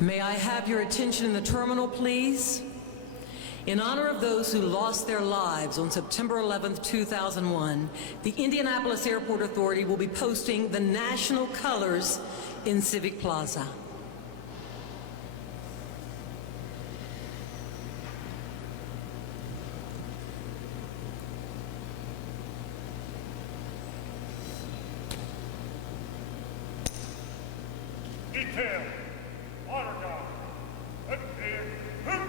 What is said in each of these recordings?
May I have your attention in the terminal, please? In honor of those who lost their lives on September 11, 2001, the Indianapolis Airport Authority will be posting the national colors in Civic Plaza. Detail, honor guard, adhere, hoop.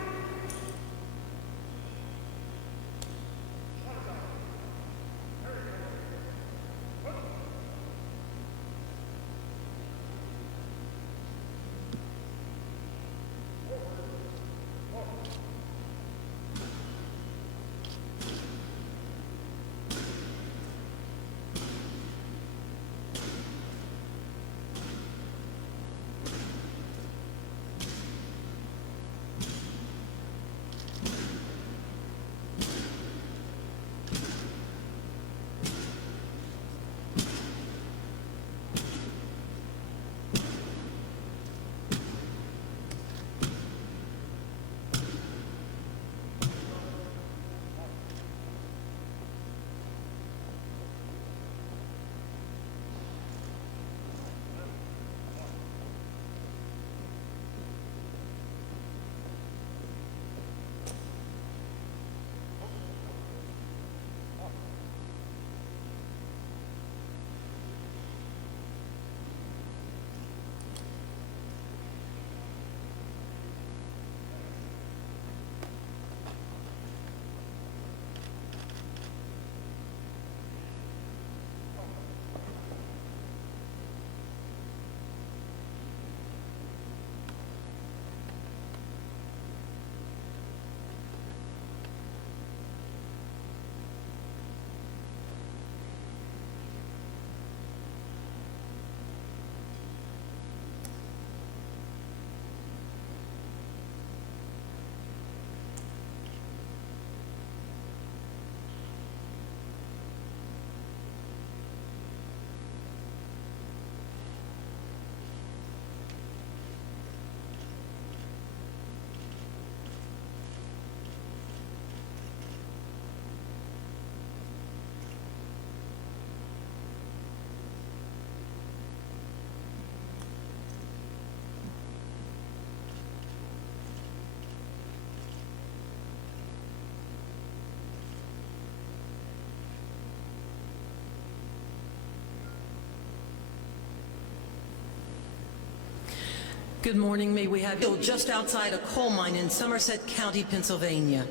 Good morning. May we have you just outside a coal mine in Somerset County, Pennsylvania.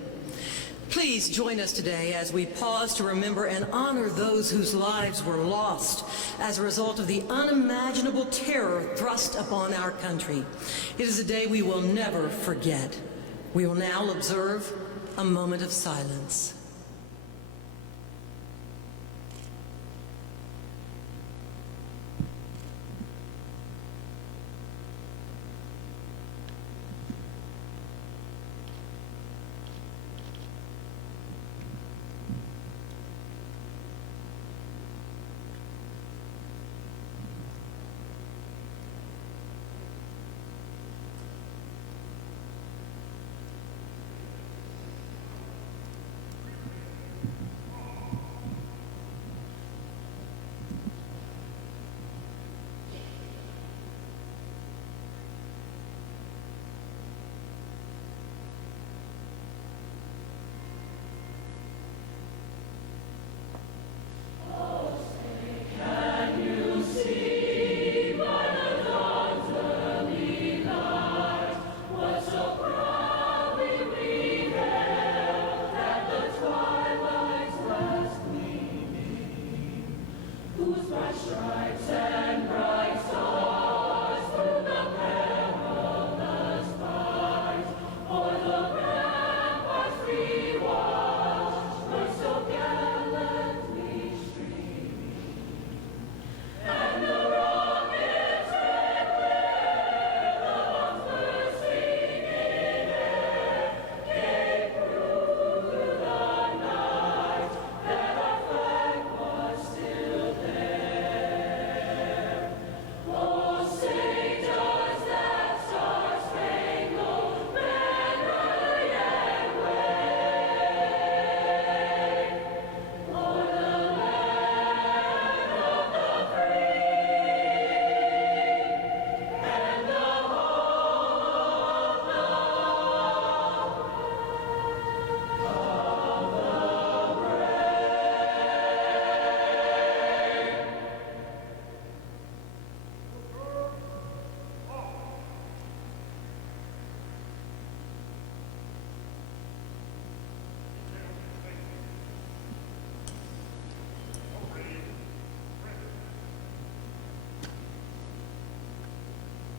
Please join us today as we pause to remember and honor those whose lives were lost as a result of the unimaginable terror thrust upon our country. It is a day we will never forget. We will now observe a moment of silence.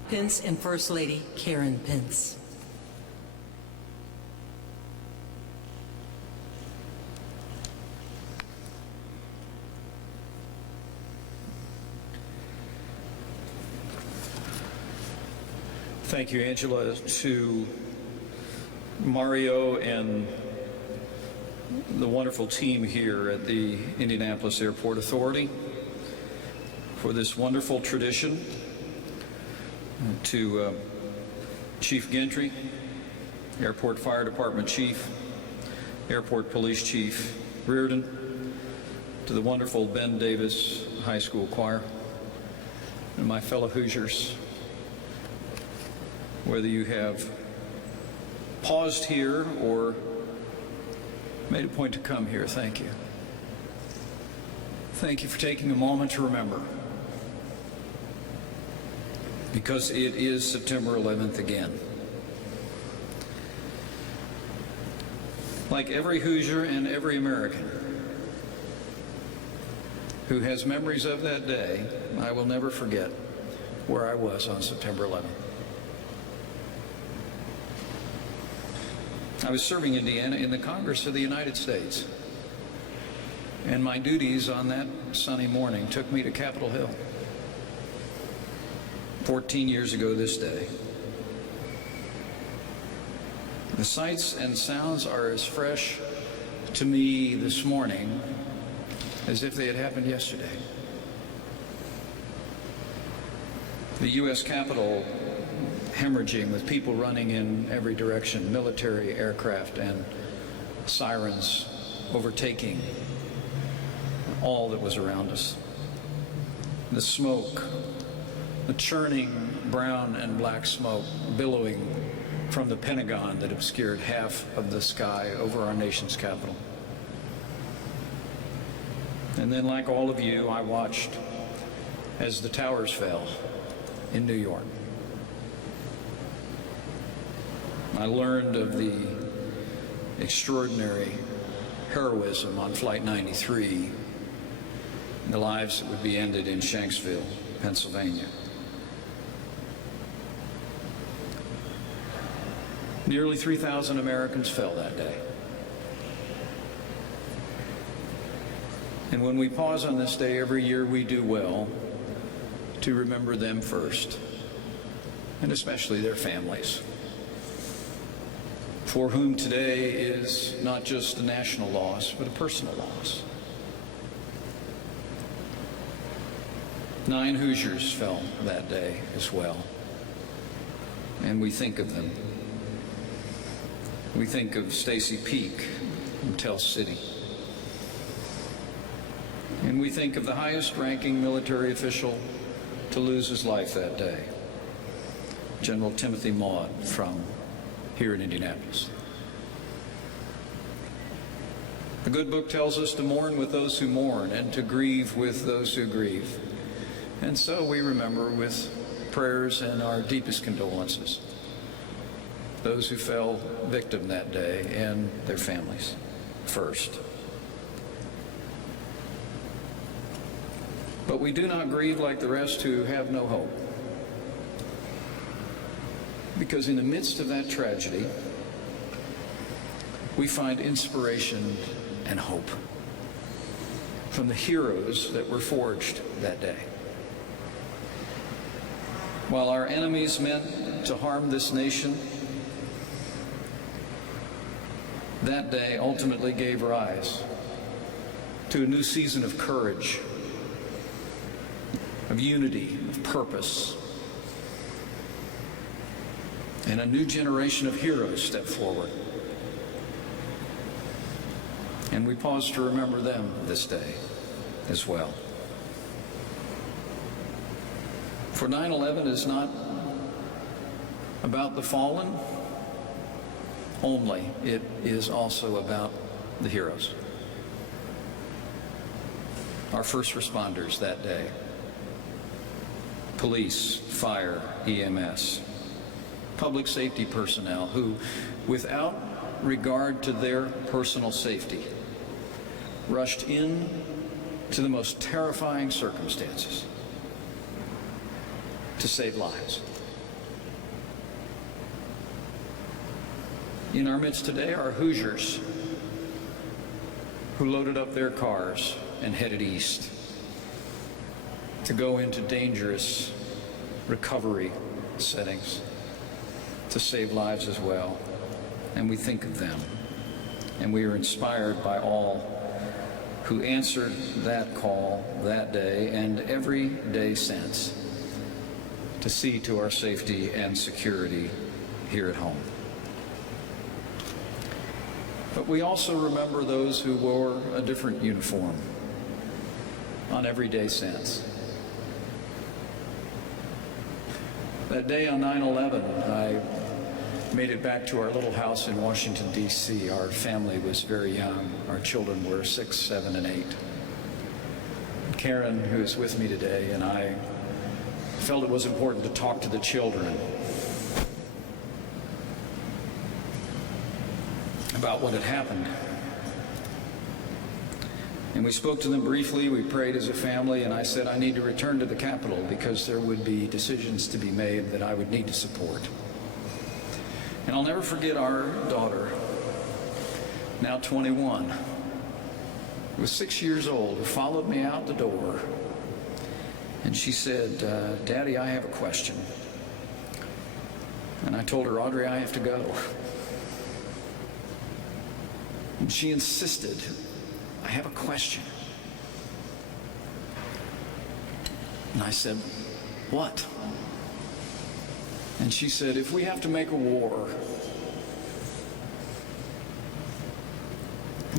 Pence and First Lady Karen Pence. Thank you, Angela. To Mario and the wonderful team here at the Indianapolis Airport Authority for this wonderful tradition. To Chief Gentry, Airport Fire Department Chief, Airport Police Chief Reardon, to the wonderful Ben Davis High School Choir, and my fellow Hoosiers, whether you have paused here or made a point to come here, thank you. Thank you for taking a moment to remember, because it is September 11th again. Like every Hoosier and every American who has memories of that day, I will never forget where I was on September 11th. I was serving Indiana in the Congress of the United States, and my duties on that sunny morning took me to Capitol Hill 14 years ago this day. The sights and sounds are as fresh to me this morning as if they had happened yesterday. The U.S. Capitol hemorrhaging with people running in every direction, military aircraft and sirens overtaking all that was around us. The smoke, the churning brown and black smoke billowing from the Pentagon that obscured half of the sky over our nation's capital. And then, like all of you, I watched as the towers fell in New York. I learned of the extraordinary heroism on Flight 93, and the lives that would be ended in Shanksville, Pennsylvania. Nearly 3,000 Americans fell that day. And when we pause on this day every year, we do well to remember them first, and especially their families, for whom today is not just a national loss, but a personal loss. 9 Hoosiers fell that day as well, and we think of them. We think of Stacy Peak from Tell City, and we think of the highest-ranking military official to lose his life that day, General Timothy Maude from here in Indianapolis. The good book tells us to mourn with those who mourn and to grieve with those who grieve. And so we remember with prayers and our deepest condolences those who fell victim that day and their families first. But we do not grieve like the rest who have no hope. Because in the midst of that tragedy, we find inspiration and hope from the heroes that were forged that day. While our enemies meant to harm this nation, that day ultimately gave rise to a new season of courage, of unity, of purpose, and a new generation of heroes stepped forward. And we pause to remember them this day as well. For 9/11 is not about the fallen only, it is also about the heroes. Our first responders that day, police, fire, EMS, public safety personnel who, without regard to their personal safety, rushed in to the most terrifying circumstances to save lives. In our midst today are Hoosiers who loaded up their cars and headed east to go into dangerous recovery settings to save lives as well. And we think of them, and we are inspired by all who answered that call that day and every day since to see to our safety and security here at home. But we also remember those who wore a different uniform on every day since. That day on 9/11, I made it back to our little house in Washington, D.C. Our family was very young. Our children were 6, 7, and 8. Karen, who is with me today, and I felt it was important to talk to the children about what had happened. And we spoke to them briefly, we prayed as a family, and I said I need to return to the Capitol because there would be decisions to be made that I would need to support. And I'll never forget our daughter, now 21, who was 6 years old, who followed me out the door. And she said, Daddy, I have a question. And I told her, Audrey, I have to go. And she insisted, I have a question. And I said, what? And she said, if we have to make a war,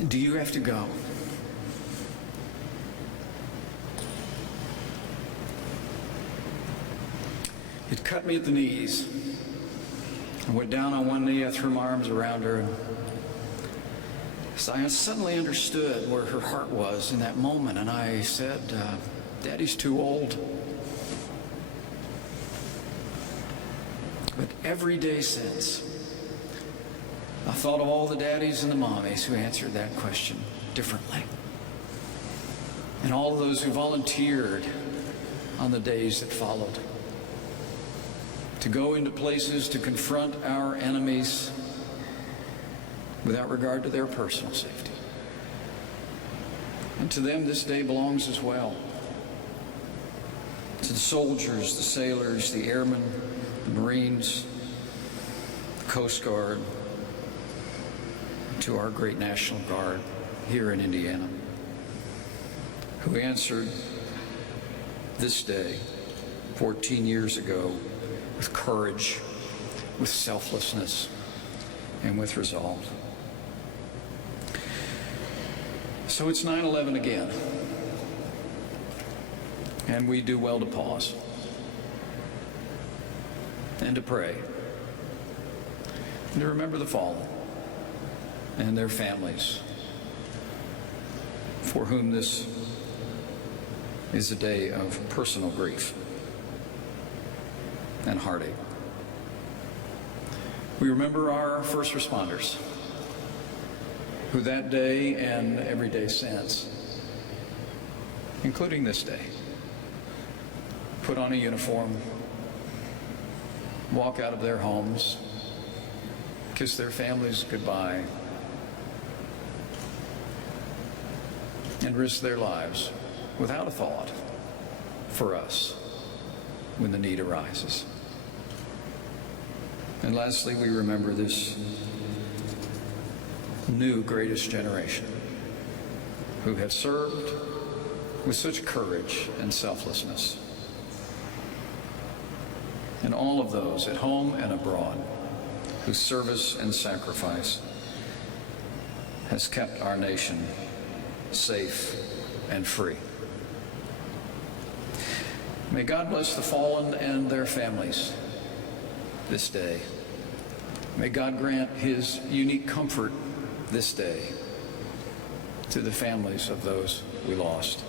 do you have to go? It cut me at the knees. I went down on one knee, I threw my arms around her, and so I suddenly understood where her heart was in that moment, and I said, Daddy's too old. But every day since, I thought of all the daddies and the mommies who answered that question differently. And all of those who volunteered on the days that followed to go into places to confront our enemies without regard to their personal safety. And to them, this day belongs as well. To the soldiers, the sailors, the airmen, the Marines, the Coast Guard, to our great National Guard here in Indiana, who answered this day 14 years ago with courage, with selflessness, and with resolve. So it's 9/11 again, and we do well to pause and to pray and to remember the fallen and their families for whom this is a day of personal grief and heartache. We remember our first responders who that day and every day since, including this day, put on a uniform, walk out of their homes, kiss their families goodbye, and risk their lives without a thought for us when the need arises. And lastly, we remember this new greatest generation who have served with such courage and selflessness. And all of those at home and abroad whose service and sacrifice has kept our nation safe and free. May God bless the fallen and their families this day. May God grant his unique comfort this day to the families of those we lost.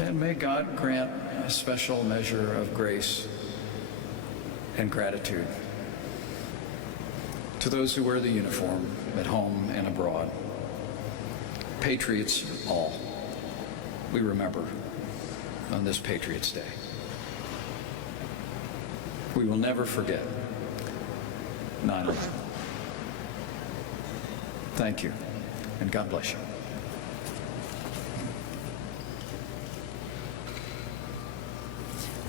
And may God grant a special measure of grace and gratitude to those who wear the uniform at home and abroad. Patriots all, we remember on this Patriots' Day. We will never forget 9/11. Thank you, and God bless you.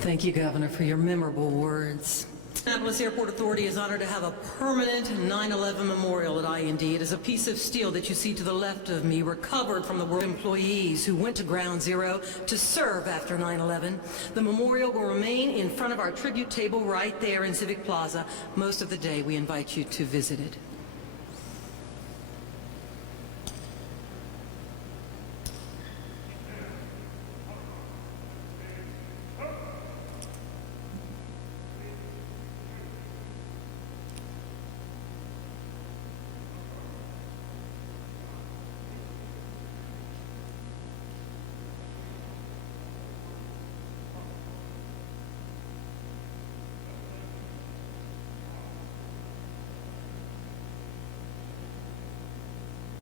Thank you, Governor, for your memorable words. Indianapolis Airport Authority is honored to have a permanent 9/11 memorial at IND. It is a piece of steel that you see to the left of me, recovered from the world employees who went to Ground Zero to serve after 9/11. The memorial will remain in front of our tribute table right there in Civic Plaza most of the day. We invite you to visit it.